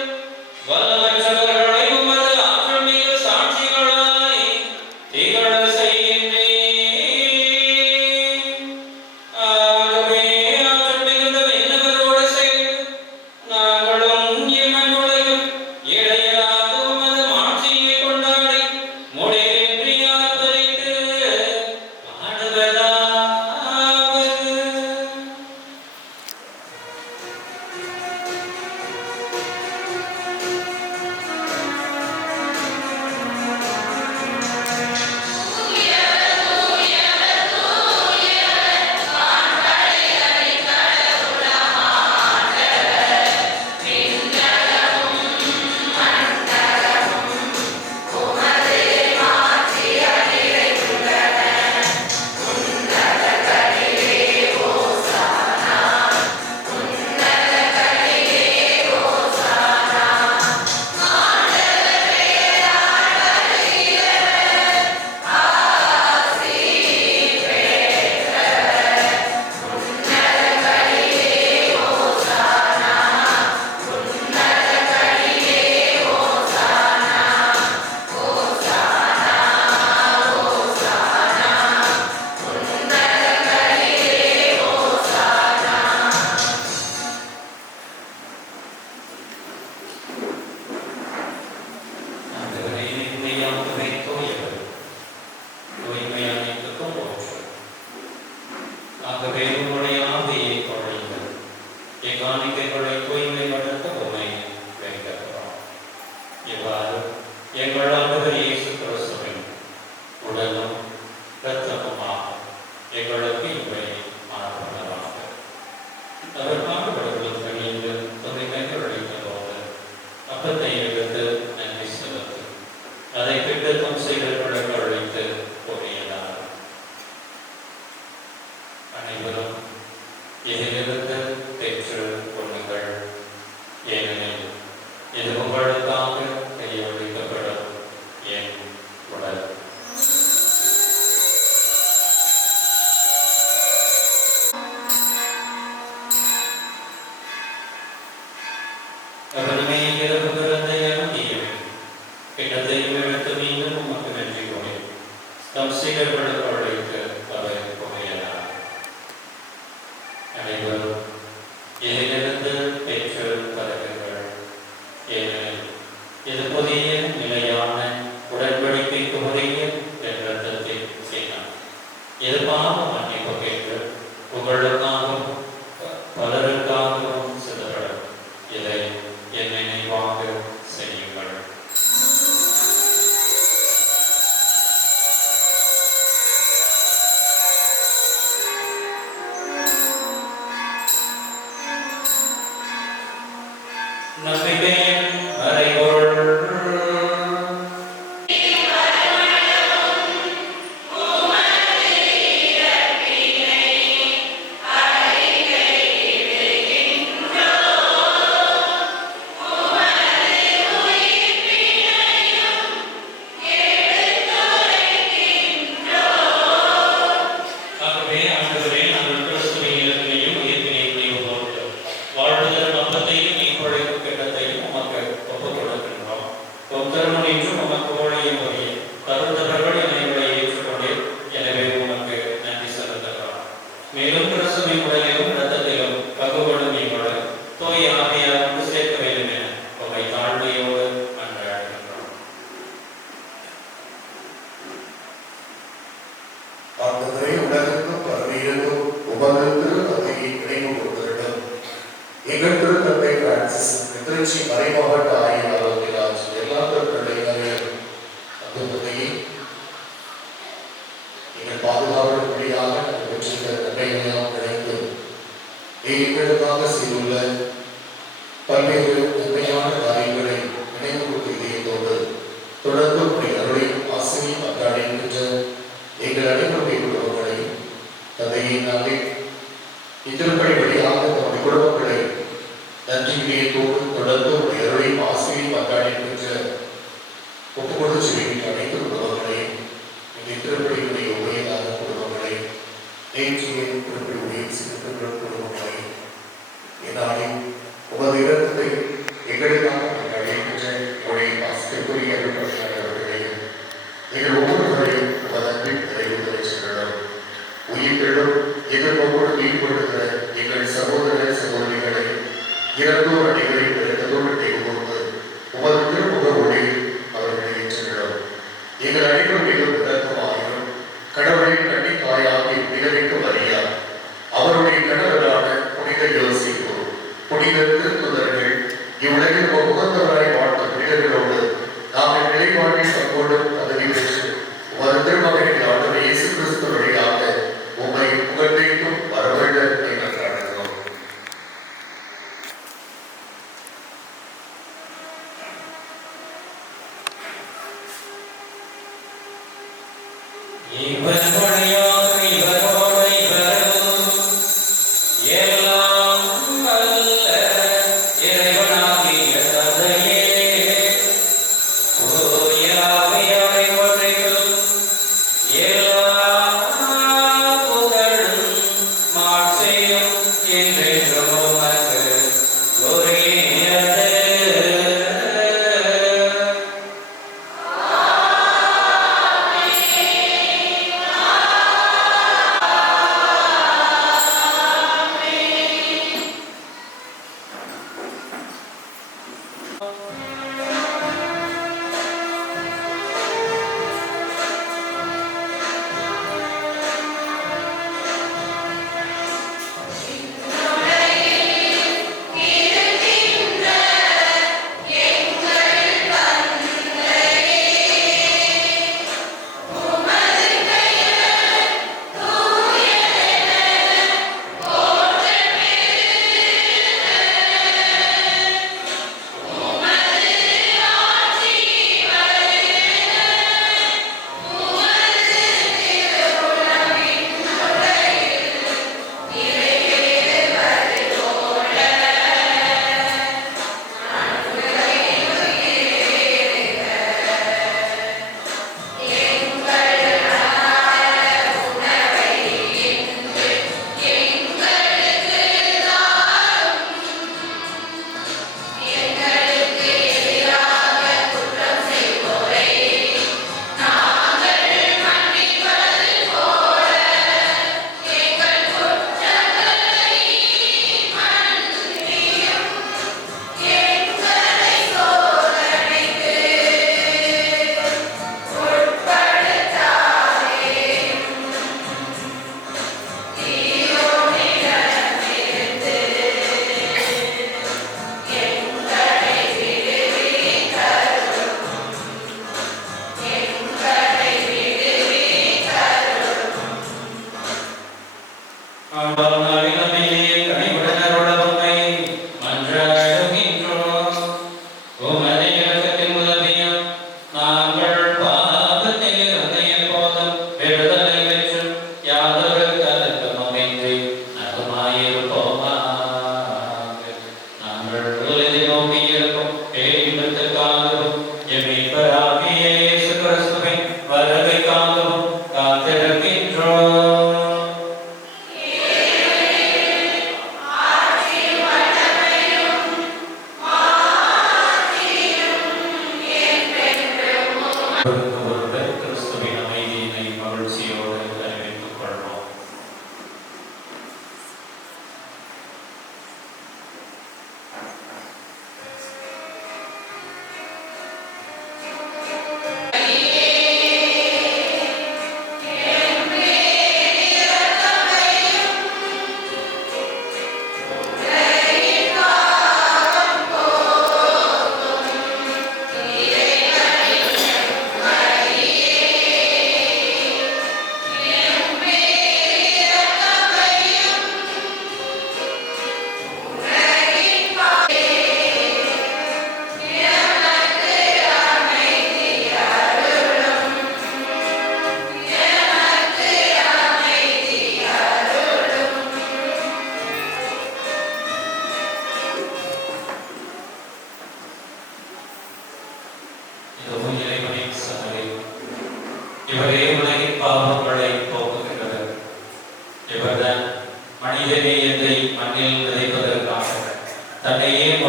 வல்லவற்றவர்களை உமது ஆற்றல் மிகு சாட்சிகளாய் திகழ செய்கின்றீர். ஆகவே ஆற்றல் மிகுந்த விண்ணவரோடு சேர்ந்து நாங்களும் இம்மண்ணுலகில் இடையராத உமது மாட்சியை கொண்டாடி முடிவின்றி ஆர்ப்பரித்து பாடுவதாவது. ஆண்டவரே, உம்மையாகவே தூயவர், தூய்மையானவற்றுக்கும் ஊற்று. ஆகவே உம்முடைய ஆவியை பொழிந்து இக்காணிக்கைகளை தூய்மைப்படுத்த உம்மை வேண்டுகிறோம். இவ்வாறு எங்கள் ஆண்டவர் இயேசு கிறிஸ்துவின் உடலும் இரத்தமுமாக எங்களுக்கு இவை மாறுபடுவதாக. அவர் பாடுபடுவதற்கு கணிந்து தூய்மைகள் அளித்த போது அப்பத்தை எடுத்து நன்றி செலுத்தி அதை பிட்டு தம் செய்தவர்களுக்கு அழைத்து கூறியதார். அனைவரும் இதிலிருந்து பெற்று கொள்ளுங்கள். ஏனெனில் இது உங்களுக்காக கையளிக்கப்படும் என் உடல். அவருமே இரவு பிறந்த இறங்கியவை கிண்ணத்தையும் எடுத்து மீண்டும் உமக்கு நன்றி கூறி தம் சீடர்களுக்கு அழைத்து அவர் புகையலார். அனைவரும் இதிலிருந்து பெற்று பருகுங்கள். ஏனெனில் இது புதிய நிலையான உடன்படிக்கைக்கு உரிய என் இரத்தத்தின் சின்னம். இது பாவ மன்னிப்பு கேட்டு உங்களுக்காகவும் பலருக்காகவும் சிதறடும். இதை என் நினைவாக செய்யுங்கள். நம்பிக்கையின் மறைபொருள். ஆகவே ஆண்டவரே, நாங்கள் கிறிஸ்துவின் இறப்பினையும் உயிர்ப்பினையும் நினைவுகூர்ந்து வாழ்வுதரும் அப்பத்தையும் மீன்பொழிக்கும் கிண்ணத்தையும் உமக்கு ஒப்புக் கொடுக்கின்றோம். உம் திருமணின்றும் உமக்கு ஊழியம் புரிய தருந்தவர்கள் இணைகளை ஏற்றுக்கொண்டீர். எனவே உமக்கு நன்றி செலுத்துகிறோம். மேலும் கிறிஸ்துவின் உடலிலும் இரத்தத்திலும் பகுபடும் எங்களுடன் தூய ஆவியார் ஒன்று சேர்க்க வேண்டும் என உம்மை தாழ்மையோடு மன்றாடுகின்றோம். ஆண்டவரே, உலகெங்கும் பரவியிருக்கும் உமது திரு அவையை நினைவு கூர்ந்திருக்கும். எங்கள் திருத்தந்தை பிரான்சிஸ் திருச்சி மறைமாவட்ட ஆய்வாளர் எல்லா திருத்தந்தைகளையும் அந்த எங்கள் பாதுகாவலுக்கு வழியாக பெற்றிருக்கிற நன்மைகளையும் கிடைத்து எங்களுக்காக செய்துள்ள நன்றி விடயத்தோடு தொடர்ந்து உடைய அருளையும் ஆசையையும் வந்தாடுகின்ற ஒப்புக்கொண்டு செய்கின்ற அனைத்து குடும்பங்களையும் இந்த திருப்படியுடைய உரையதான குடும்பங்களையும் நேற்றைய திருப்படி உரையில் சிறந்த குடும்பங்களையும் என்னாலும் உமது இடத்தை எங்களுக்காக அடைகின்ற உடைய ஆசிரியக்குரிய அருள்படியாளர்களையும் எங்கள் ஒவ்வொருவரையும் உமது அன்பின் நிறைவுகளை சென்றோம். உயிர்களும் எங்கள் ஒவ்வொரு உயிர் கொள்கிற எங்கள் சகோதர சகோதரிகளை இறந்தோர் அனைவரையும் பிறந்ததோடு தெய்வமோடு உமது திருமுக ஒளியில் அவர்களை ஏற்றுகிறோம். எங்கள் அனைவரும் மிகவும் விளக்கமாயும் கடவுளின் கண்ணித்தாயாகி நிலவிற்கு மரியா அவருடைய கணவரான புனித யோசிப்பு புனித திருத்துதர்கள் இவ்வுலகில் உகந்தவராய் வாழ்ந்த புனிதர்களோடு நாங்கள் நிலைவாழ்வில் பங்கோடும் பதவி பெற்று உமது திருமகனின் ஆண்டவர் இயேசு கிறிஸ்து வழியாக உம்மை புகழ்ந்தேற்றும் வரவேண்ட நீங்கள் காணுகிறோம்.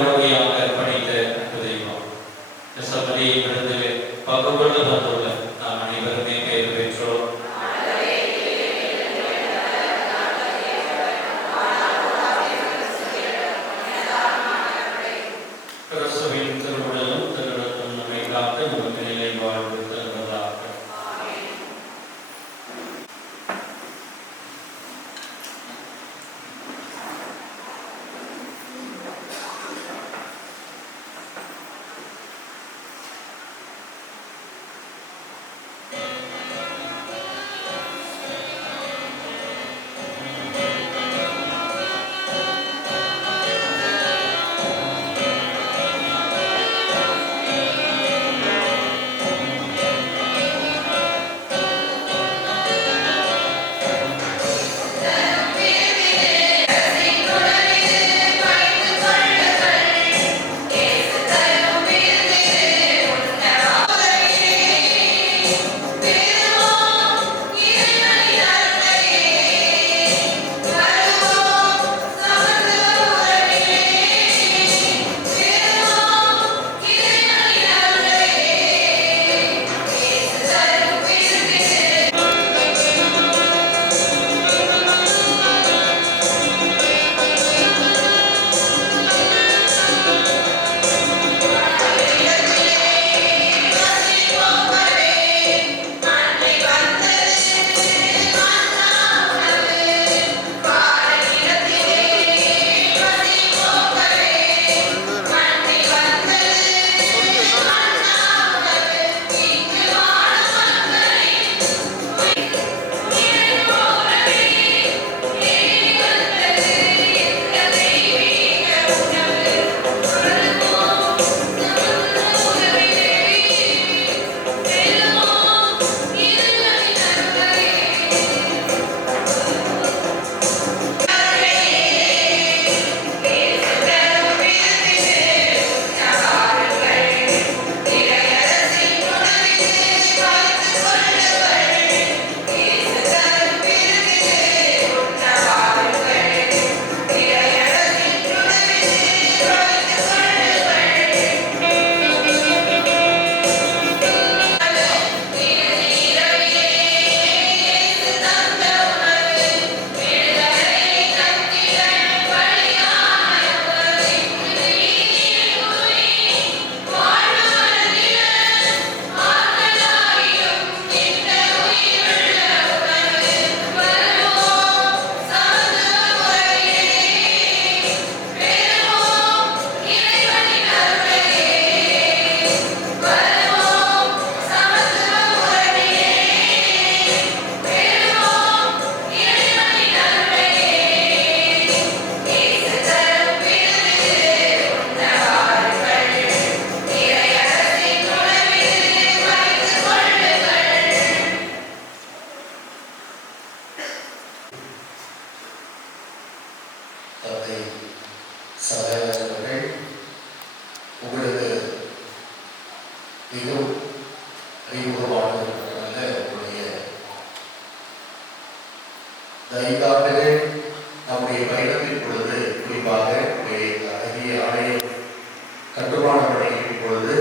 முழுமையாக அர்ப்பணித்த அன்பு தெய்வம். சபரியை விருந்தில் பங்கு கொண்டு வந்துள்ள நாம் அனைவருமே பெயர் பெற்றோம். கிறிஸ்துவின் திருவுடலும் திருரத்தம் நம்மை காத்து நமக்கு நிலை வாழ்வு தருவதாக. தந்தை சகோதரர்கள், உங்களுக்கு மிகவும் அறிமுகமானவர்கள உங்களுடைய 5 ஆண்டுகள் நம்முடைய பயணத்தின் பொழுது, குறிப்பாக அழகிய ஆலயம் கட்டுமான பணியின் பொழுது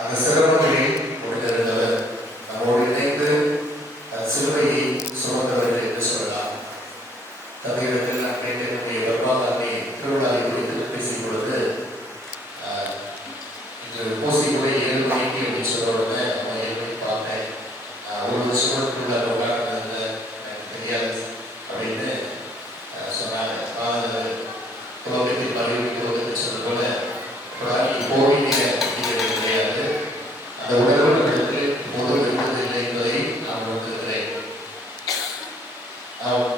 அந்த சிரமங்களை கொடுத்திருந்தவர், நம்மோடு இணைந்து சிலுவையை சுமந்தவர்கள் என்று சொல்லலாம். தந்தையிடத்தில் நான் கேட்டிருந்த வருமானத்தை திருவிழாவை குறித்து பேசிக் பொழுது, இன்று பூசி கூட 7 மணிக்கு அப்படின்னு சொல்லுவாங்க. நம்ம 7 மணிக்கு பார்த்தேன், ஒரு வருஷத்துக்குள்ள உட்கார்ந்து எனக்கு தெரியாது அப்படின்னு சொன்னாங்க. குலோகத்தில் பதவி சொன்ன போல போவீங்க அப்படிங்கிறது கிடையாது. அந்த உணர்வுகளுக்கு பொது இருப்பதில்லை என்பதை நான் உணர்ந்திருக்கிறேன்.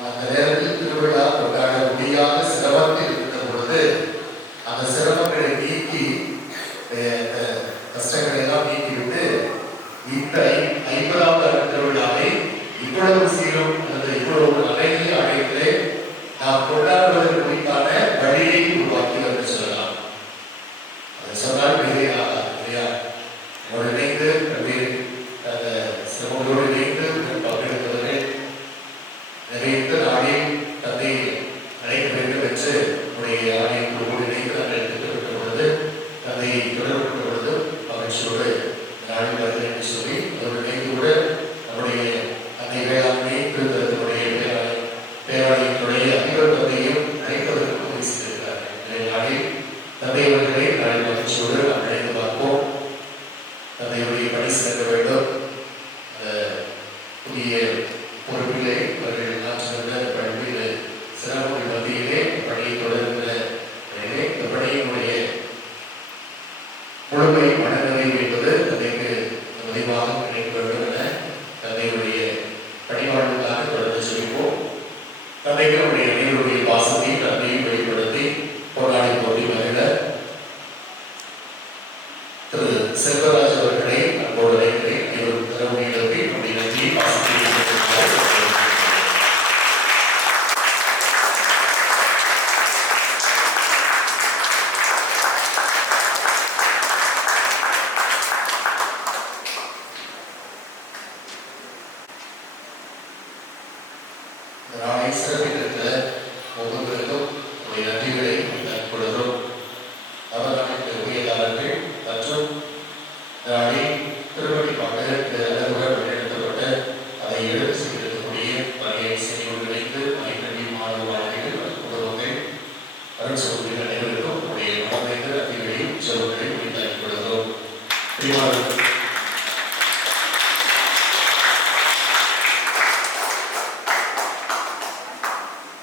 அந்த நேரத்தில் திருவிழா கொண்டாட முடியாத சிரமத்தில் இருந்த பொழுது அந்த சிரமங்களை நீக்கி, கஷ்டங்களை எல்லாம் நீக்கிவிட்டு இந்த 50வது ஆண்டு திருவிழாவை இவ்வளவு சீரும் அல்லது இவ்வளவு அழகிய அழைப்பிலே நாம் கொண்டாடுவதற்கு குறித்தான வழியை உருவாக்கி என்று சொல்லலாம். அதை சொன்னால் மிகையாக இல்லையா? ஒரு இணைந்து சிரமங்களோடு இணைந்து பங்கெடுப்பவர்கள் நிறைந்த நாளை தந்தை அழைக்க வேண்டும் என்று உடைய ஆணையத்தோடு இணைந்து நாங்கள் எடுத்துக் மகிழ்ச்சியோடு நாம் நினைத்து பார்ப்போம். தந்தையுடைய பணி செல்ல வேண்டும். புதிய பொறுப்பிலே அவர்கள் ஆற்றுகின்ற பணியில் சிறப்பு மத்தியிலே பணியை தொடர்கிற இந்த பணியினுடைய முழுமை மனநிறைவு என்பது தந்தைக்கு அதிகமாக கிடைக்க வேண்டும் என தந்தையுடைய பணிவாழ்வுக்காக தொடர்ந்து சொல்லிப்போம். தந்தைகளுடைய அனைவருடைய பாசத்தை தந்தையும் வெளிப்படுத்தி போராடி போட்டி மகிழ திரு செல்வராஜ் அவர்களை அன்போடு அழைக்கிறேன். இவர் திறமையிலிருந்து நம்முடைய நன்றி பாசத்தை நாளை சிறப்பித்திருக்கிற ஒவ்வொருவருக்கும் நம்முடைய நன்றிகளை கொடுக்கிறோம். நவநாட்டு உயர்ந்தாளர்கள் மற்றும் நாளை திருவள்ளிப்பாக வழிநடத்தப்பட்ட அதை எடுத்து சென்றிருக்கக்கூடிய பணியை செய்யோடு இணைந்து மனைவி மாணவர்கள் குடும்பங்கள் அருள் சகோதரிகள் அனைவருக்கும் நம்முடைய மனதைந்த நன்றிகளையும் செல்வங்களையும் உரித்தாக்கி கொடுக்கிறோம்.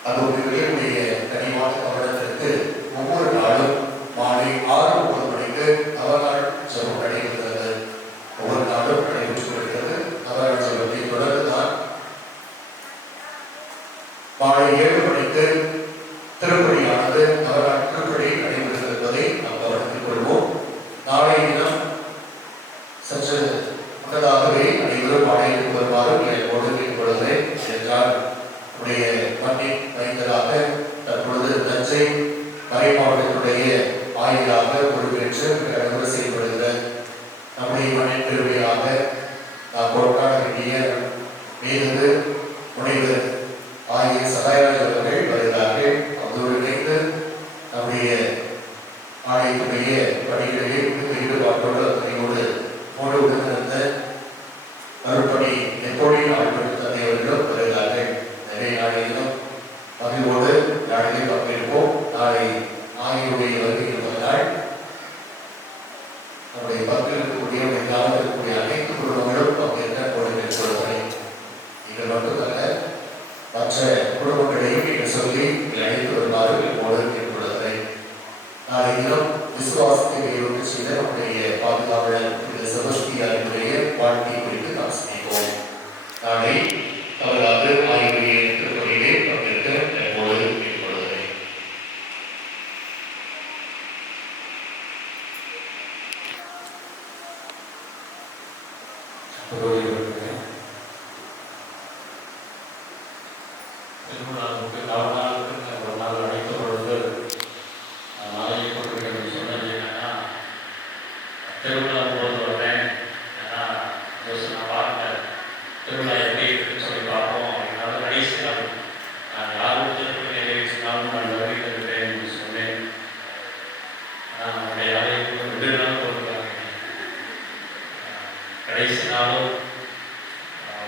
அதனுடைய கனிவான கவனத்திற்கு ஒவ்வொரு நாளும் மாலை 6:30 மணிக்கு நவநாள் ஜெபம் நடைபெறுகிறது. ஒவ்வொரு நாளும் நடைபெற்று வருகிறது. நவநாள் ஜெபத்தை தொடர்ந்துதான் மாலை 7 மணிக்கு திருப்பலியானது நவநாள் திருப்பலி நடைபெறுகிறது என்பதை நாம் கவனத்தில் கொள்வோம். நாளைய தினம் சற்று முன்னதாகவே அனைவரும் மாலையில் வருமாறு என்னோடு கேட்டுக்கொள்கிறேன். என்றால் உடைய மண்ணின் மைந்தராக தற்பொழுது தஞ்சை மறை மாவட்டத்துடைய ஆய்வாக பொறுப்பேற்று கடவுள் செயல்படுகிற நம்முடைய மண்ணின் பெருமையாக நாம் கொண்டாட வேண்டிய மீது முனைவர் ஆகிய சகாயராஜ் அவர்கள் வருகிறார்கள். அதோடு இணைந்து நம்முடைய ஆணையத்துடைய பணிகளில் ஈடுபாட்டோடு அதனையோடு மூடு உடனிருந்த மறுபடி எப்போடி ஆழ்வர்கள் தந்தையவர்களும் வருகிறார்கள். நாளையிலும் மகிழ்வோடு நாளையே பங்கேற்போம். நாளை ஆகியோடைய வருகை இருப்பதனால் நம்முடைய பங்கேற்கக்கூடிய கிராமத்தில் இருக்கக்கூடிய அனைத்து குடும்பங்களும் பங்கேற்க கொடுக்கிறேன். நீங்கள் மட்டுமல்ல மற்ற குடும்பங்களையும் நீங்கள் சொல்லி அழைத்து வருமாறு என்னோடு கேட்டுக்கொள்கிறேன். நாளை தினம் விசுவாசத்தை கையொன்று செய்த நம்முடைய பாதுகாவலர் செபஸ்தியாருடைய வாழ்க்கை குறித்து நாம் சிந்திப்போம். நாளை அவராது ஆய்வுடைய திருப்பதியிலே பங்கேற்க என்னோடு கேட்டுக்கொள்கிறேன். திருமணத்துக்கு நவநாளுக்கு ஒரு நாள் அழைத்த பொழுது நாளையை கொண்டிருக்கிறது சொன்னது என்னன்னா திருமணம் போது வரேன். ஏன்னா யோசனை பாருங்க திருவிழா எப்படி இருக்குன்னு சொல்லி பார்ப்போம். அதனால கடைசி நாள் நான் யாரும் திருப்பி நிறைவேற்றினாலும் நான் வருகிறேன் என்று சொன்னேன். ஆனால் நம்முடைய ஆலயத்துக்கு 2 நாள் போட்டுருக்காங்க. கடைசி நாளும்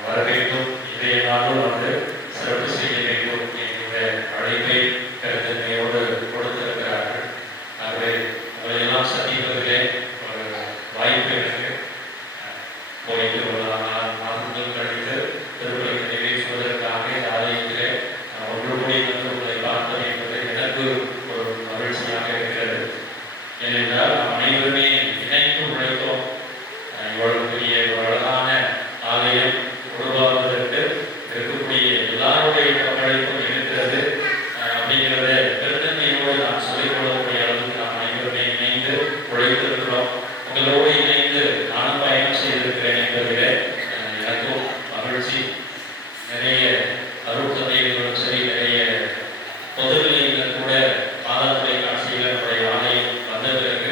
வர வேண்டும், இன்றைய நாளும் வந்து சிறப்பு செய்ய வேண்டும் என்கிற அழைப்பை கருத்தன்மையோடு கொடுத்திருக்கிறார்கள். ஆகவே உங்களையெல்லாம் சந்திப்பதிலே ஒரு வாய்ப்பு எனக்கு போயிட்டு ஒரு 4 மாதங்கள் கழித்து திருப்பலி நிறைவேற்றுவதற்காக இந்த ஆலயத்திலே ஒன்று கூடி வந்து உங்களை பார்ப்பது என்பது எனக்கு ஒரு மகிழ்ச்சியாக இருக்கிறது. ஏனென்றால் நாம் அனைவருமே இணைந்து உழைத்தோம். இவ்வளவு பெரிய ஒரு அழகான ஆலயம் உருவாவதற்கு இருக்கக்கூடிய எல்லாருடைய பங்களிப்பும் இருக்கிறது அப்படிங்கிறத பெருந்தன்மையோடு நான் சொல்லிக்கொள்ளக்கூடிய அளவுக்கு நாம் அனைவருமே இணைந்து உழைத்திருக்கிறோம். உங்களோடு இணைந்து நானும் பயணம் செய்திருக்கிறேன் என்பதில் எனக்கும் மகிழ்ச்சி. நிறைய அருள் தந்தைகளும் சரி, நிறைய பொதுநிலையினர் கூட மாதா தொலைக்காட்சியில் நம்முடைய ஆலயம் வந்த பிறகு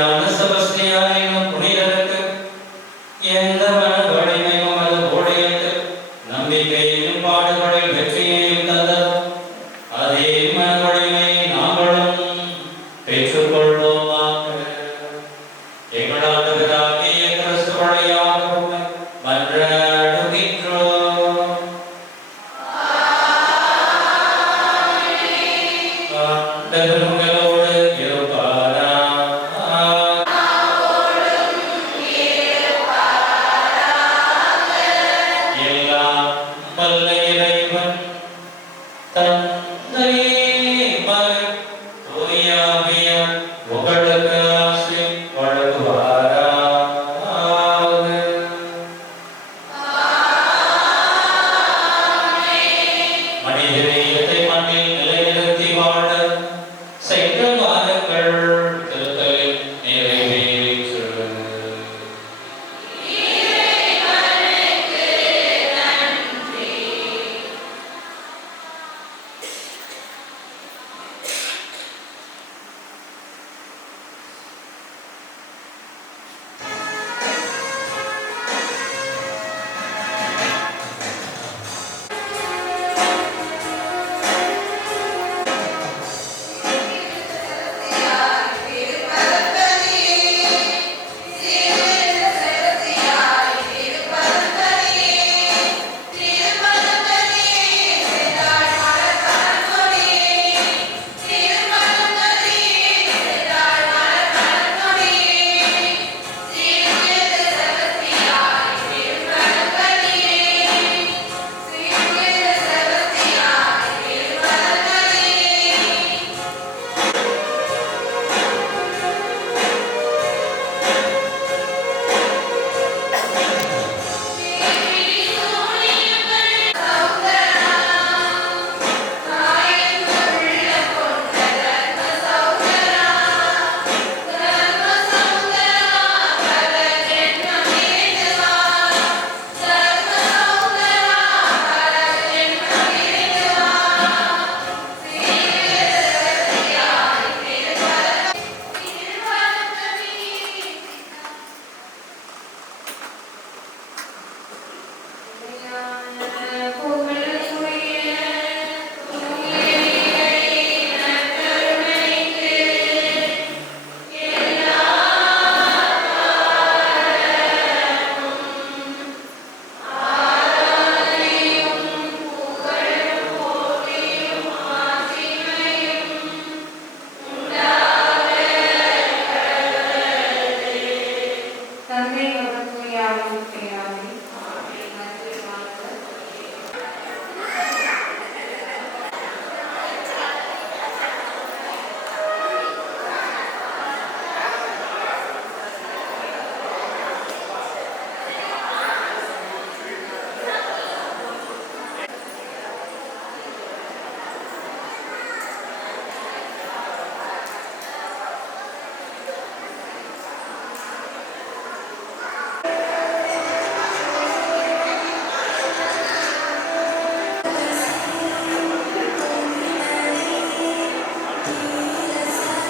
அப்படியான செபஸ்தியார் என்னும் புனிதருக்கு என்